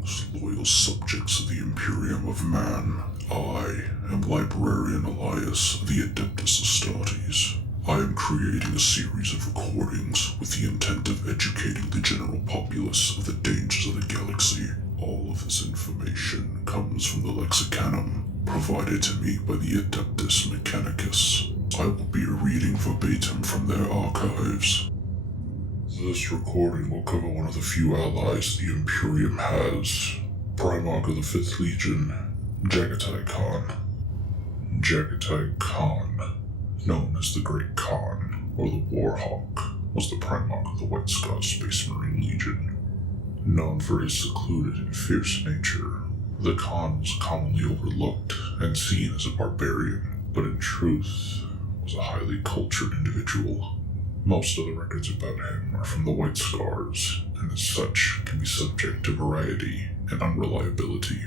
Greetings, loyal subjects of the Imperium of Man. I am Librarian Elias of the Adeptus Astartes. I am creating a series of recordings with the intent of educating the general populace of the dangers of the galaxy. All of this information comes from the Lexicanum, provided to me by the Adeptus Mechanicus. I will be reading verbatim from their archives. This recording will cover one of the few allies the Imperium has, Primarch of the 5th Legion, Jaghatai Khan. Jaghatai Khan, known as the Great Khan, or the Warhawk, was the Primarch of the White Scar Space Marine Legion. Known for his secluded and fierce nature, the Khan was commonly overlooked and seen as a barbarian, but in truth was a highly cultured individual. Most of the records about him are from the White Scars, and as such can be subject to variety and unreliability.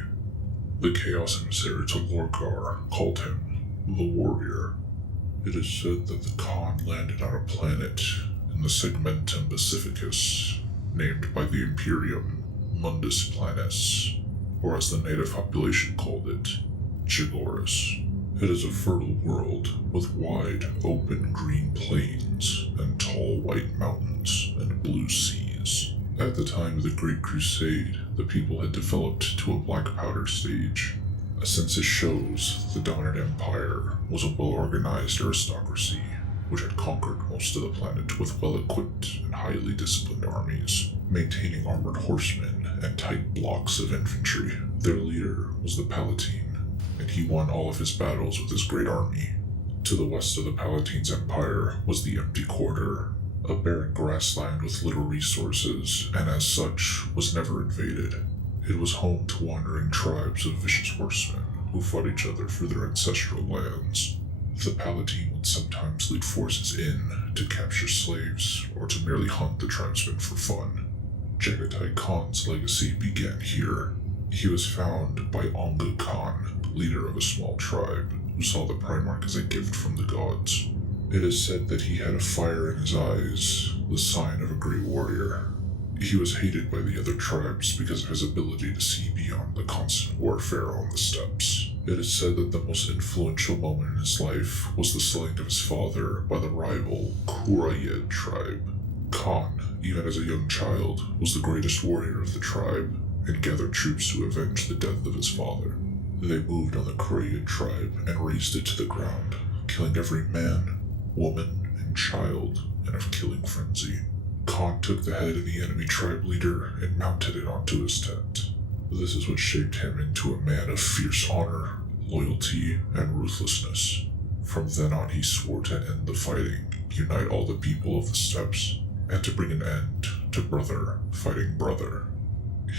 The Chaos Emissary to Lorgar called him the Warrior. It is said that the Khan landed on a planet in the Segmentum Pacificus, named by the Imperium Mundus Planus, or as the native population called it, Chigoris. It is a fertile world with wide, open green plains and tall white mountains and blue seas. At the time of the Great Crusade, the people had developed to a black powder stage. A census shows the dominant empire was a well-organized aristocracy, which had conquered most of the planet with well-equipped and highly disciplined armies, maintaining armored horsemen and tight blocks of infantry. Their leader was the Palatine, and he won all of his battles with his great army. To the west of the Palatine's empire was the Empty Quarter, a barren grassland with little resources, and as such was never invaded. It was home to wandering tribes of vicious horsemen who fought each other for their ancestral lands. The Palatine would sometimes lead forces in to capture slaves or to merely hunt the tribesmen for fun. Jaghatai Khan's legacy began here. He was found by Onga Khan, leader of a small tribe, who saw the Primarch as a gift from the gods. It is said that he had a fire in his eyes, the sign of a great warrior. He was hated by the other tribes because of his ability to see beyond the constant warfare on the steppes. It is said that the most influential moment in his life was the slaying of his father by the rival Kurayed tribe. Khan, even as a young child, was the greatest warrior of the tribe, and gathered troops to avenge the death of his father. They moved on the Kurayed tribe and razed it to the ground, killing every man, woman, and child in a killing frenzy. Khan took the head of the enemy tribe leader and mounted it onto his tent. This is what shaped him into a man of fierce honor, loyalty, and ruthlessness. From then on he swore to end the fighting, unite all the people of the steppes, and to bring an end to brother fighting brother.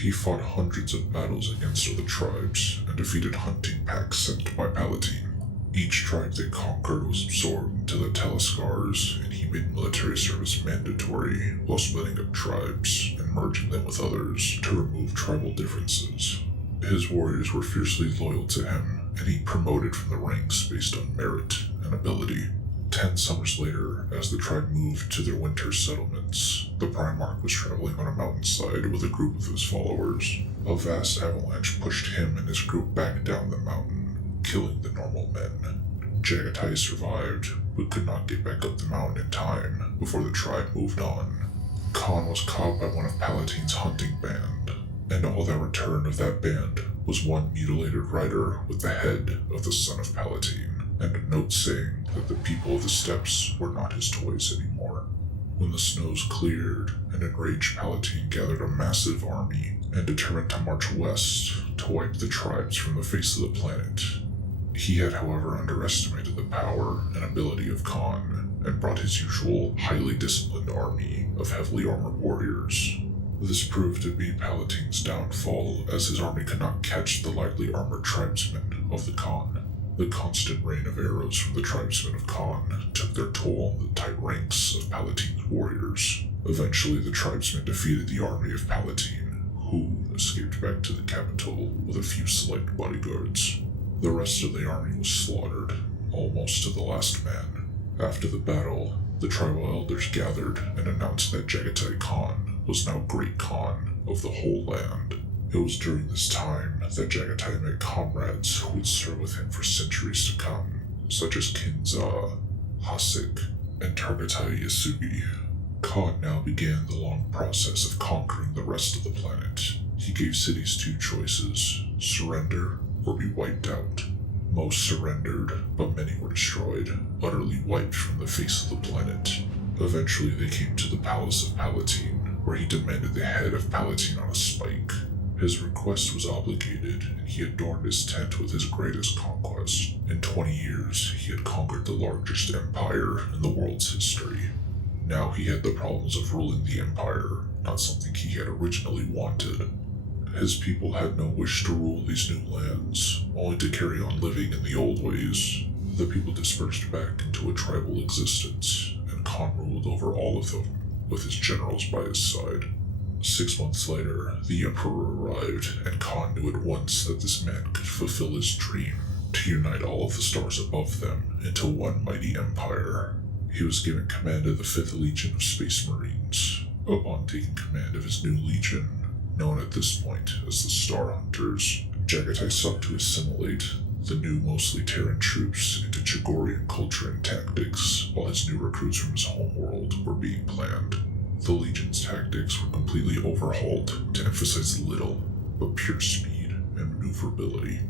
He fought hundreds of battles against other tribes and defeated hunting packs sent by Palatine. Each tribe they conquered was absorbed into the Telescars, and he made military service mandatory while splitting up tribes and merging them with others to remove tribal differences. His warriors were fiercely loyal to him, and he promoted from the ranks based on merit and ability. 10 summers later, as the tribe moved to their winter settlements, the Primarch was traveling on a mountainside with a group of his followers. A vast avalanche pushed him and his group back down the mountain, killing the normal men. Jaghatai survived, but could not get back up the mountain in time before the tribe moved on. Khan was caught by one of Palatine's hunting band, and all that returned of that band was one mutilated rider with the head of the son of Palatine, and a note saying that the people of the steppes were not his toys anymore. When the snows cleared, an enraged Palatine gathered a massive army and determined to march west to wipe the tribes from the face of the planet. He had, however, underestimated the power and ability of Khan and brought his usual, highly disciplined army of heavily armored warriors. This proved to be Palatine's downfall, as his army could not catch the lightly armored tribesmen of the Khan. The constant rain of arrows from the tribesmen of Khan took their toll on the tight ranks of Palatine's warriors. Eventually, the tribesmen defeated the army of Palatine, who escaped back to the capital with a few select bodyguards. The rest of the army was slaughtered, almost to the last man. After the battle, the tribal elders gathered and announced that Jaghatai Khan was now Great Khan of the whole land. It was during this time that Jaghatai met comrades who would serve with him for centuries to come, such as Kinza, Hasik, and Targatai Yasugi. Khan now began the long process of conquering the rest of the planet. He gave cities two choices: surrender or be wiped out. Most surrendered, but many were destroyed, utterly wiped from the face of the planet. Eventually they came to the Palace of Palatine, where he demanded the head of Palatine on a spike. His request was obligated, and he adorned his tent with his greatest conquest. In 20 years, he had conquered the largest empire in the world's history. Now he had the problems of ruling the empire, not something he had originally wanted. His people had no wish to rule these new lands, only to carry on living in the old ways. The people dispersed back into a tribal existence, and Khan ruled over all of them, with his generals by his side. 6 months later, the Emperor arrived, and Khan knew at once that this man could fulfill his dream, to unite all of the stars above them into one mighty empire. He was given command of the 5th Legion of Space Marines. Upon taking command of his new legion, known at this point as the Star Hunters, Jaghatai sought to assimilate the new mostly Terran troops into Chagorian culture and tactics, while his new recruits from his homeworld were being planned. The Legion's tactics were completely overhauled to emphasize little but pure speed and maneuverability.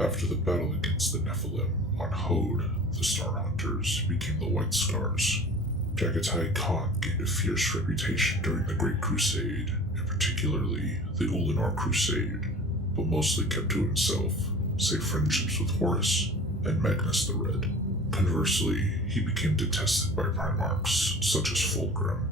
After the battle against the Nephilim on Hode, the Star Hunters became the White Scars. Jaghatai Khan gained a fierce reputation during the Great Crusade, and particularly the Ulanor Crusade, but mostly kept to himself, save friendships with Horus and Magnus the Red. Conversely, he became detested by Primarchs such as Fulgrim.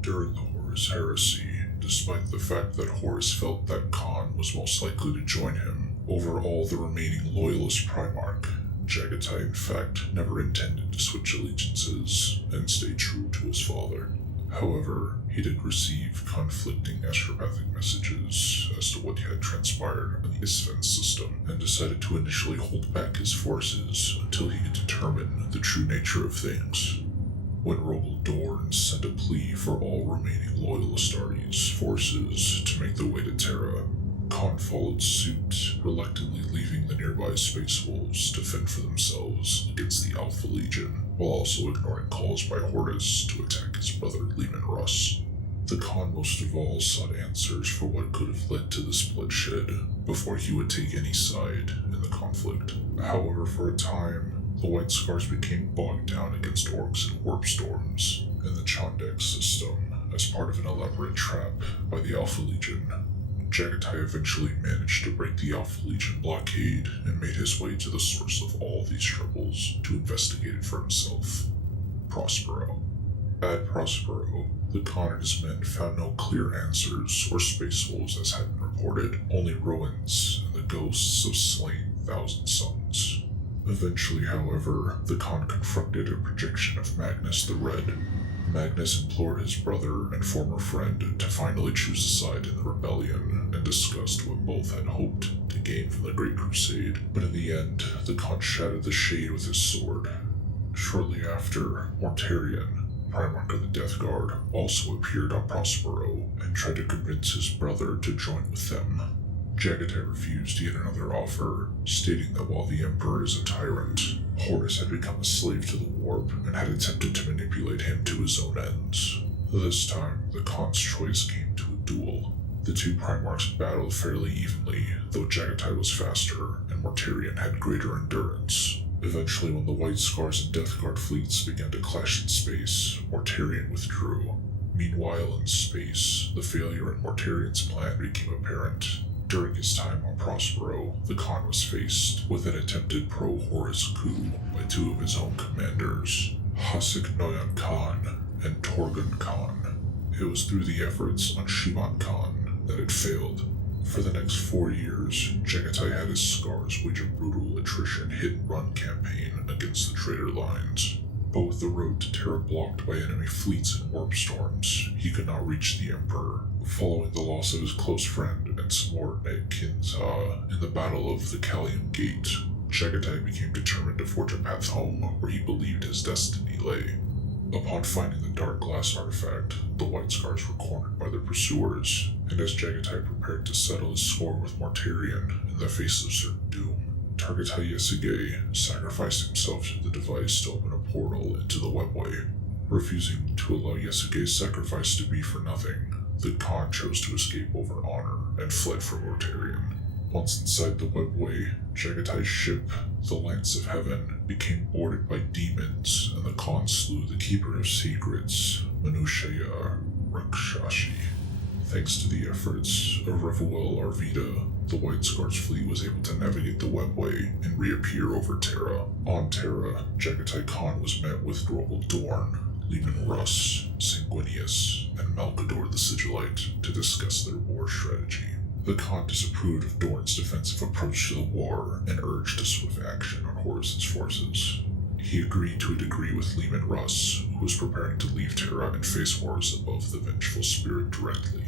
During the Horus Heresy, despite the fact that Horus felt that Khan was most likely to join him over all the remaining loyalist Primarch, Jaghatai in fact never intended to switch allegiances and stay true to his father. However, he did receive conflicting astropathic messages as to what had transpired in the Isfen system, and decided to initially hold back his forces until he could determine the true nature of things. When Rogal Dorn sent a plea for all remaining loyal Astartes forces to make their way to Terra, Khan followed suit, reluctantly leaving the nearby Space Wolves to fend for themselves against the Alpha Legion, while also ignoring calls by Horus to attack his brother Leman Russ. The Khan most of all sought answers for what could have led to this bloodshed before he would take any side in the conflict. However, for a time, the White Scars became bogged down against orcs and warp storms in the Chondex system as part of an elaborate trap by the Alpha Legion. Jaghatai eventually managed to break the Alpha Legion blockade and made his way to the source of all these troubles to investigate it for himself: Prospero. At Prospero, the Khan and his men found no clear answers or space wolves as had been reported, only ruins and the ghosts of slain thousand suns. Eventually, however, the Khan confronted a projection of Magnus the Red. Magnus implored his brother and former friend to finally choose a side in the rebellion, and discussed what both had hoped to gain from the Great Crusade, but in the end, the Khan shattered the shade with his sword. Shortly after, Mortarion, Primarch of the Death Guard, also appeared on Prospero and tried to convince his brother to join with them. Jaghatai refused yet another offer, stating that while the Emperor is a tyrant, Horus had become a slave to the warp and had attempted to manipulate him to his own ends. This time, the Khan's choice came to a duel. The two Primarchs battled fairly evenly, though Jaghatai was faster and Mortarion had greater endurance. Eventually, when the White Scars and Death Guard fleets began to clash in space, Mortarion withdrew. Meanwhile, in space, the failure in Mortarion's plan became apparent. During his time on Prospero, the Khan was faced with an attempted pro-Horus coup by two of his own commanders, Hasik Noyan Khan and Torgun Khan. It was through the efforts on Shivan Khan that it failed. For the next 4 years, Jaghatai had his Scars wage a brutal attrition hit-and-run campaign against the traitor lines. But with the road to Terra blocked by enemy fleets and warp storms, he could not reach the Emperor. Following the loss of his close friend and subordinate Kinza in the Battle of the Callium Gate, Jaghatai became determined to forge a path home where he believed his destiny lay. Upon finding the dark glass artifact, the White Scars were cornered by their pursuers, and as Jaghatai prepared to settle his score with Mortarion in the face of certain doom, Jaghatai Yesugei sacrificed himself to the device to open a portal into the webway. Refusing to allow Yesugei's sacrifice to be for nothing, the Khan chose to escape over honor and fled for Mortarion. Once inside the webway, Jaghatai's ship, the Lance of Heaven, became boarded by demons, and the Khan slew the Keeper of Secrets, Manushaya Rakshashi. Thanks to the efforts of Revuel Arvida, the White Scars fleet was able to navigate the webway and reappear over Terra. On Terra, Jaghatai Khan was met with Drogal Dorn, Leman Russ, Sanguinius, and Malkador the Sigillite to discuss their war strategy. The Khan disapproved of Dorn's defensive approach to the war and urged a swift action on Horus's forces. He agreed to a degree with Leman Russ, who was preparing to leave Terra and face Horus above the vengeful spirit directly.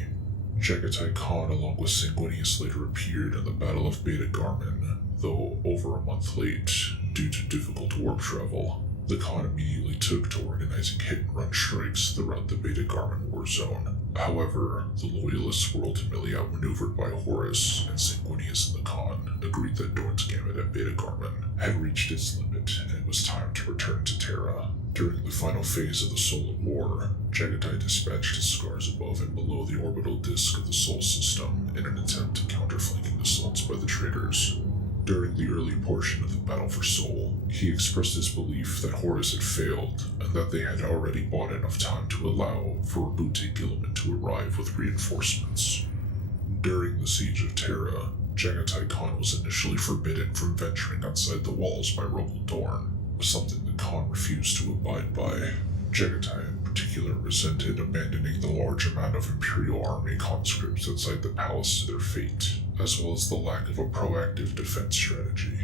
Jaghatai Khan along with Sanguinius later appeared in the Battle of Beta Garmin, though over a month late due to difficult warp travel. The Khan immediately took to organizing hit-and-run strikes throughout the Beta Garmin war zone. However, the Loyalists were ultimately outmaneuvered by Horus, and Sanguinius and the Khan agreed that Dorn's gambit at Beta Garmin had reached its limit and it was time to return to Terra. During the final phase of the Solar War, Jaghatai dispatched his scars above and below the orbital disk of the Sol system in an attempt to counter-flanking assaults by the traitors. During the early portion of the Battle for Sol, he expressed his belief that Horus had failed and that they had already bought enough time to allow for Rabute Gilliman to arrive with reinforcements. During the Siege of Terra, Jaghatai Khan was initially forbidden from venturing outside the walls by Rogal Dorn, something the Khan refused to abide by. Jaghatai in particular resented abandoning the large amount of Imperial Army conscripts outside the palace to their fate, as well as the lack of a proactive defense strategy.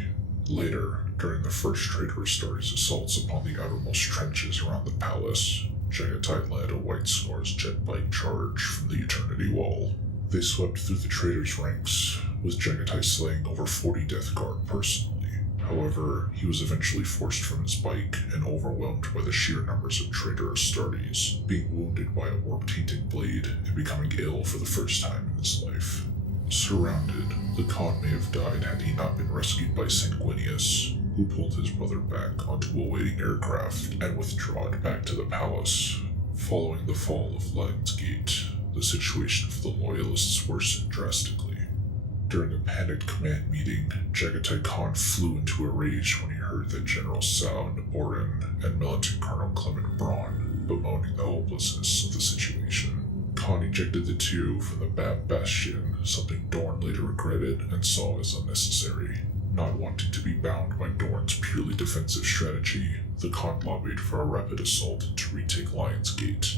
Later, during the first traitorous Astartes assaults upon the outermost trenches around the palace, Jaghatai led a White Scars jet bike charge from the Eternity Wall. They swept through the traitors' ranks, with Jaghatai slaying over 40 Death Guard personally. However, he was eventually forced from his bike and overwhelmed by the sheer numbers of traitor Astartes, being wounded by a warp-tainted blade and becoming ill for the first time in his life. Surrounded, the Khan may have died had he not been rescued by Sanguinius, who pulled his brother back onto a waiting aircraft and withdrawed back to the palace. Following the fall of Lionsgate, the situation for the Loyalists worsened drastically. During a panicked command meeting, Jaghatai Khan flew into a rage when he heard that General Sao Naborin and Militant Colonel Clement Braun bemoaning the hopelessness of the situation. Khan ejected the two from the Bab Bastion, something Dorn later regretted and saw as unnecessary. Not wanting to be bound by Dorn's purely defensive strategy, the Khan lobbied for a rapid assault to retake Lionsgate.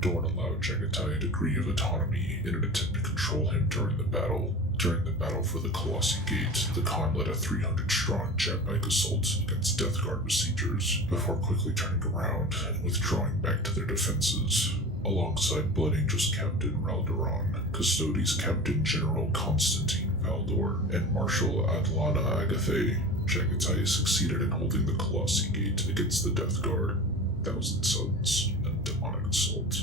Dorn allowed Jaghatai a degree of autonomy in an attempt to control him during the battle. During the battle for the Colossi Gate, the Khan led a 300-strong jet bike assault against Death Guard besiegers, before quickly turning around and withdrawing back to their defenses. Alongside Blood Angel's Captain Raldoron, Custodes Captain General Constantine Valdor, and Marshal Adlana Agathé, Jaghatai succeeded in holding the Colossi Gate against the Death Guard, Thousand Suns, and Demonic Assault.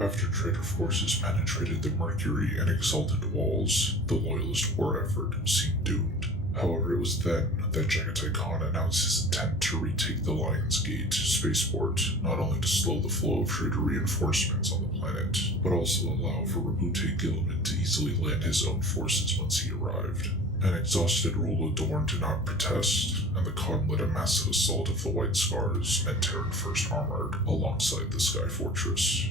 After traitor forces penetrated the Mercury and Exalted walls, the Loyalist war effort seemed doomed. However, it was then that Jaghatai Khan announced his intent to retake the Lionsgate spaceport, not only to slow the flow of traitor reinforcements on the planet, but also allow for Rabute Gilliman to easily land his own forces once he arrived. An exhausted Rogal Dorn did not protest, and the Khan led a massive assault of the White Scars and Terran First Armored alongside the Sky Fortress.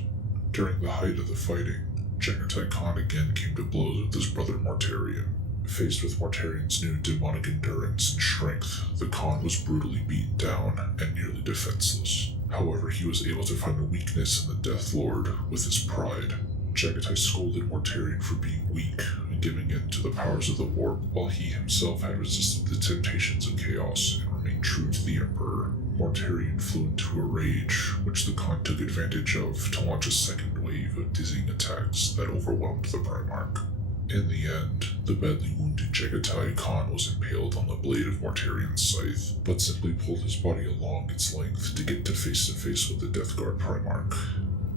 During the height of the fighting, Jaghatai Khan again came to blows with his brother Mortarion. Faced with Mortarion's new demonic endurance and strength, the Khan was brutally beaten down and nearly defenseless. However, he was able to find a weakness in the Death Lord with his pride. Jaghatai scolded Mortarion for being weak and giving in to the powers of the warp, while he himself had resisted the temptations of chaos and remained true to the Emperor. Mortarion flew into a rage, which the Khan took advantage of to launch a second wave of dizzying attacks that overwhelmed the Primarch. In the end, the badly wounded Jaghatai Khan was impaled on the blade of Mortarian's scythe, but simply pulled his body along its length to get to face with the Death Guard Primarch.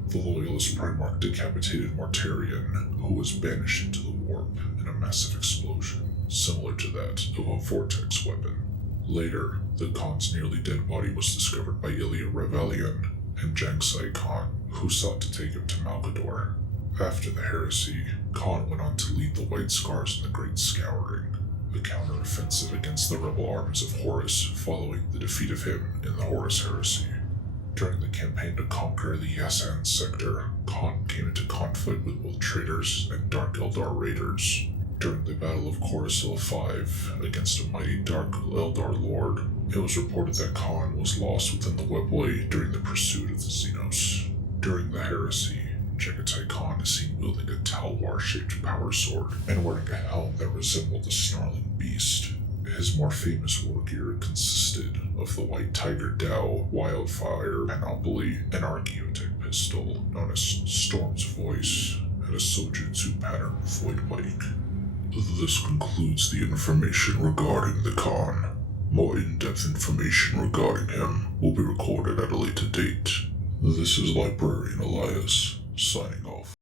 The loyalist Primarch decapitated Mortarian, who was banished into the warp in a massive explosion, similar to that of a vortex weapon. Later, the Khan's nearly dead body was discovered by Ilya Revelian and Jaghatai Khan, who sought to take him to Malgador. After the heresy, Khan went on to lead the White Scars in the Great Scouring, a counter-offensive against the rebel armies of Horus following the defeat of him in the Horus heresy. During the campaign to conquer the Yasan sector, Khan came into conflict with both traitors and Dark Eldar raiders. During the Battle of Coruscant V against a mighty Dark Eldar Lord, it was reported that Khan was lost within the Webway during the pursuit of the Xenos. During the heresy, Jaghatai Khan is seen wielding a Talwar-shaped power sword and wearing a helm that resembled a snarling beast. His more famous war gear consisted of the White Tiger Dao, Wildfire, Panoply, an Archaeotech pistol known as Storm's Voice, and a Sojutsu pattern Void Bike. This concludes the information regarding the Khan. More in-depth information regarding him will be recorded at a later date. This is Librarian Elias, signing off.